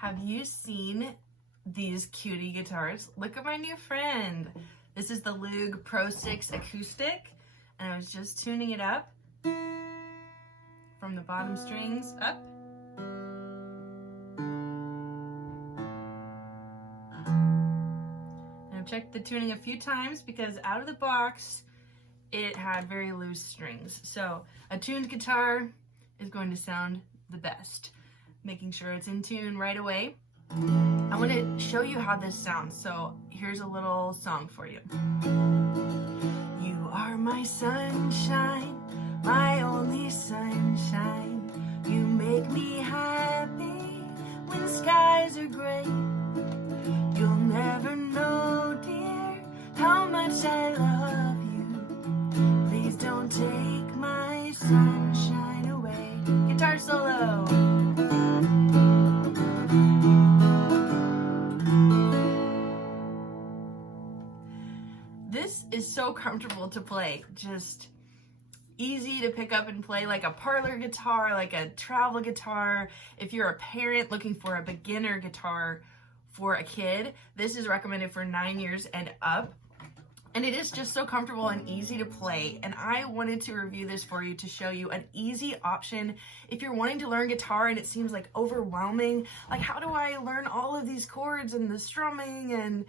Have you seen these cutie guitars? Look at my new friend. This is the Loog Pro 6 Acoustic, and I was just tuning it up from the bottom strings up. And I've checked the tuning a few times because out of the box, it had very loose strings. So a tuned guitar is going to sound the best. Making sure it's in tune right away. I want to show you how this sounds. So here's a little song for you. You are my sunshine, my only sunshine. You make me happy when skies are gray. You'll never know, dear, how much I love you. Please don't take my sunshine away. Guitar solo. This is so comfortable to play, just easy to pick up and play like a parlor guitar, like a travel guitar. If you're a parent looking for a beginner guitar for a kid, this is recommended for 9 years and up. And it is just so comfortable and easy to play. And I wanted to review this for you to show you an easy option if you're wanting to learn guitar and it seems like overwhelming. Like, how do I learn all of these chords and the strumming and,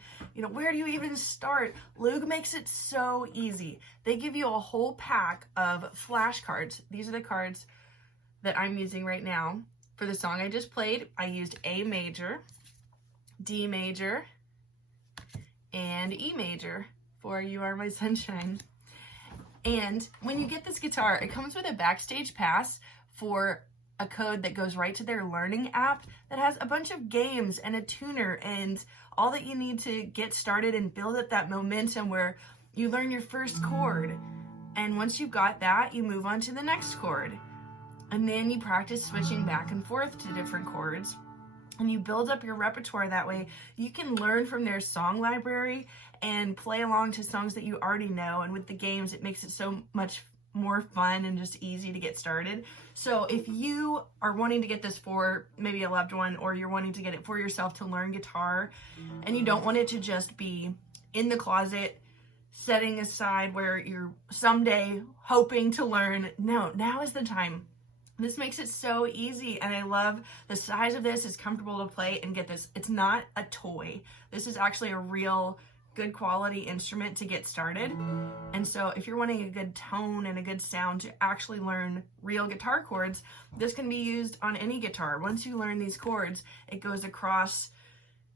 where do you even start? Loog makes it so easy. They give you a whole pack of flashcards. These are the cards that I'm using right now. For the song I just played, I used A major, D major, and E major for You Are My Sunshine. And when you get this guitar, it comes with a backstage pass for a code that goes right to their learning app that has a bunch of games and a tuner and all that you need to get started and build up that momentum where you learn your first chord. And once you've got that, you move on to the next chord. And then you practice switching back and forth to different chords. And you build up your repertoire that way. You can learn from their song library and play along to songs that you already know. And with the games, it makes it so much more fun and just easy to get started. So if you are wanting to get this for maybe a loved one, or you're wanting to get it for yourself to learn guitar, and you don't want it to just be in the closet, setting aside where you're someday hoping to learn, no, now is the time. This makes it so easy, and I love the size of this. It's comfortable to play, and get this, it's not a toy. This is actually a real good quality instrument to get started. And so if you're wanting a good tone and a good sound to actually learn real guitar chords, this can be used on any guitar. Once you learn these chords, it goes across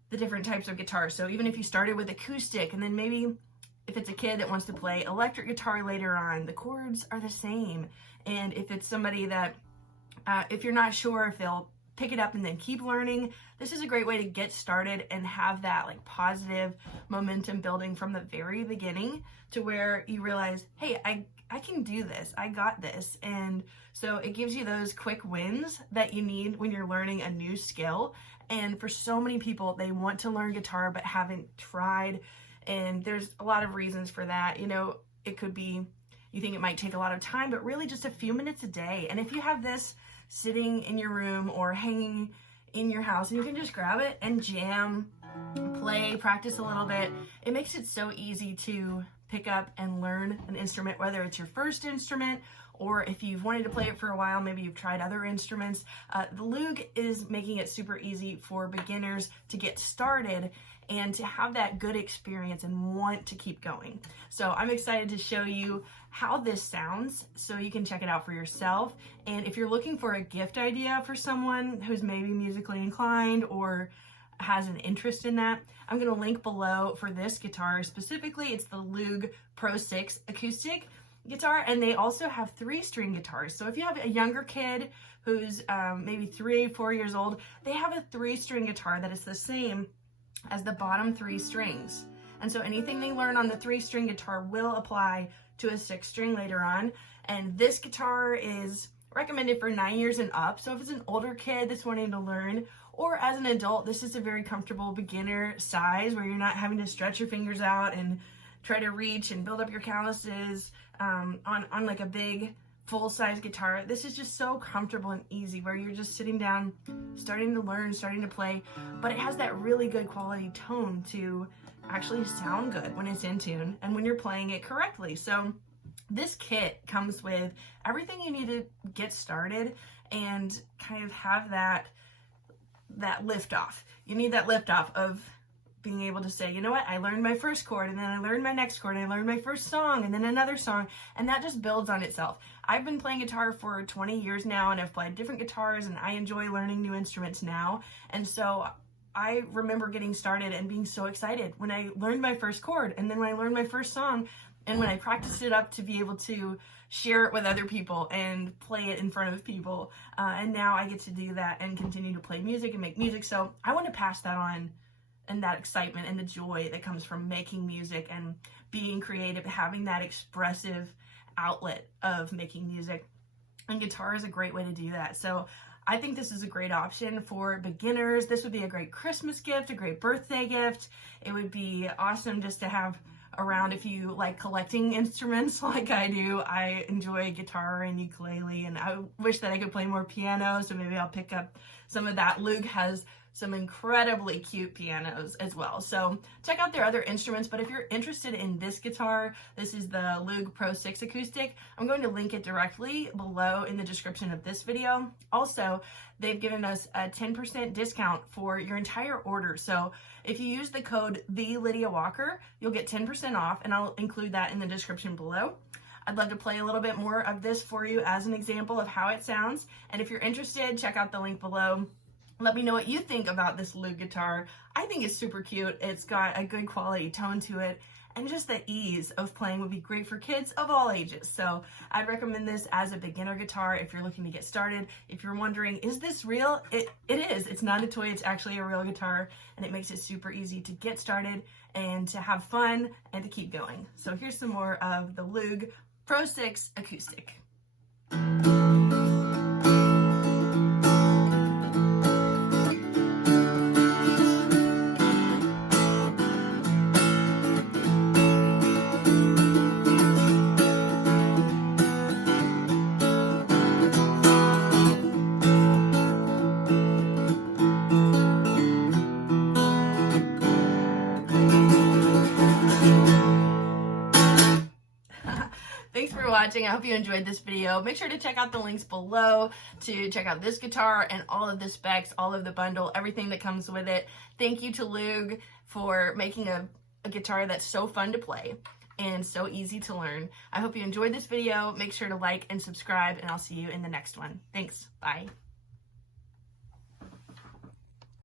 the different types of guitars. So even if you started with acoustic, and then maybe if it's a kid that wants to play electric guitar later on, the chords are the same. And if it's somebody that if you're not sure if they'll pick it up and then keep learning, this is a great way to get started and have that like positive momentum building from the very beginning to where you realize, hey, I can do this, I got this. And so it gives you those quick wins that you need when you're learning a new skill. And for so many people, they want to learn guitar but haven't tried. And there's a lot of reasons for that. It could be you think it might take a lot of time, but really just a few minutes a day. And if you have this sitting in your room or hanging in your house, and you can just grab it and jam, play, practice a little bit, it makes it so easy to pick up and learn an instrument, whether it's your first instrument or if you've wanted to play it for a while, maybe you've tried other instruments. The Loog is making it super easy for beginners to get started and to have that good experience and want to keep going. So I'm excited to show you how this sounds so you can check it out for yourself. And if you're looking for a gift idea for someone who's maybe musically inclined or has an interest in that, I'm gonna link below for this guitar. Specifically, it's the Loog Pro 6 Acoustic Guitar, and they also have 3-string guitars. So if you have a younger kid who's maybe 3-4 years old, they have a 3-string guitar that is the same as the bottom 3 strings. And so anything they learn on the 3-string guitar will apply to a 6-string later on. And this guitar is recommended for 9 years and up. So if it's an older kid that's wanting to learn, or as an adult, this is a very comfortable beginner size where you're not having to stretch your fingers out and try to reach and build up your calluses on like a big full-size guitar. This is just so comfortable and easy where you're just sitting down, starting to learn, starting to play, but it has that really good quality tone to actually sound good when it's in tune and when you're playing it correctly. So this kit comes with everything you need to get started and kind of have that lift off. You need that lift off of being able to say, you know what, I learned my first chord, and then I learned my next chord, and I learned my first song, and then another song, and that just builds on itself. I've been playing guitar for 20 years now, and I've played different guitars, and I enjoy learning new instruments now, and so I remember getting started and being so excited when I learned my first chord, and then when I learned my first song, and when I practiced it up to be able to share it with other people and play it in front of people, and now I get to do that and continue to play music and make music, so I want to pass that on, and that excitement and the joy that comes from making music and being creative, having that expressive outlet of making music. And guitar is a great way to do that. So I think this is a great option for beginners. This would be a great Christmas gift, a great birthday gift. It would be awesome just to have around if you like collecting instruments like I do. I enjoy guitar and ukulele, and I wish that I could play more piano, so maybe I'll pick up some of that. Loog has some incredibly cute pianos as well. So check out their other instruments, but if you're interested in this guitar, this is the Loog Pro 6 Acoustic. I'm going to link it directly below in the description of this video. Also, they've given us a 10% discount for your entire order. So if you use the code TheLydiaWalker, you'll get 10% off, and I'll include that in the description below. I'd love to play a little bit more of this for you as an example of how it sounds. And if you're interested, check out the link below. Let me know what you think about this Loog guitar. I think it's super cute. It's got a good quality tone to it, and just the ease of playing would be great for kids of all ages. So I'd recommend this as a beginner guitar if you're looking to get started. If you're wondering, is this real? It is. It's not a toy. It's actually a real guitar, and it makes it super easy to get started and to have fun and to keep going. So here's some more of the Loog Pro 6 Acoustic. Thanks for watching. I hope you enjoyed this video. Make sure to check out the links below to check out this guitar and all of the specs, all of the bundle, everything that comes with it. Thank you to Loog for making a guitar that's so fun to play and so easy to learn. I hope you enjoyed this video. Make sure to like and subscribe, and I'll see you in the next one. Thanks. Bye.